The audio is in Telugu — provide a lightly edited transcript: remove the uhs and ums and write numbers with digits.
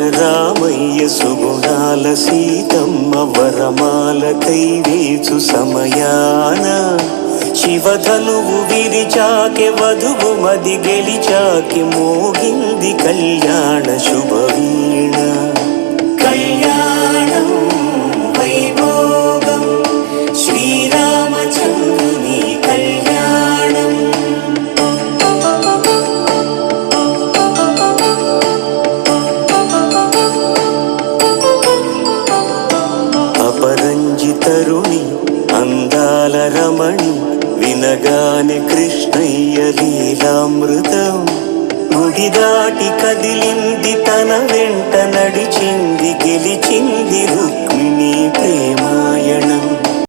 రామయ్య సుగుణాల సీతమ్మ వరమాల కైవేచు సమయాన శివధనువు విరిచాకె వధువు మది గెలిచాకె మోగింది కళ్యాణ శుభవీణ. కళ్యాణం వైభోగం శ్రీరామచంద్రుని కళ్యాణం. అపరంజి తరుణి అందాల రమణి వినగాని కృష్ణయ్య లీలామృతం. గుడి దాటి కదిలింది తన వెంట నడిచింది గెలిచింది రుక్మిణి ప్రేమ.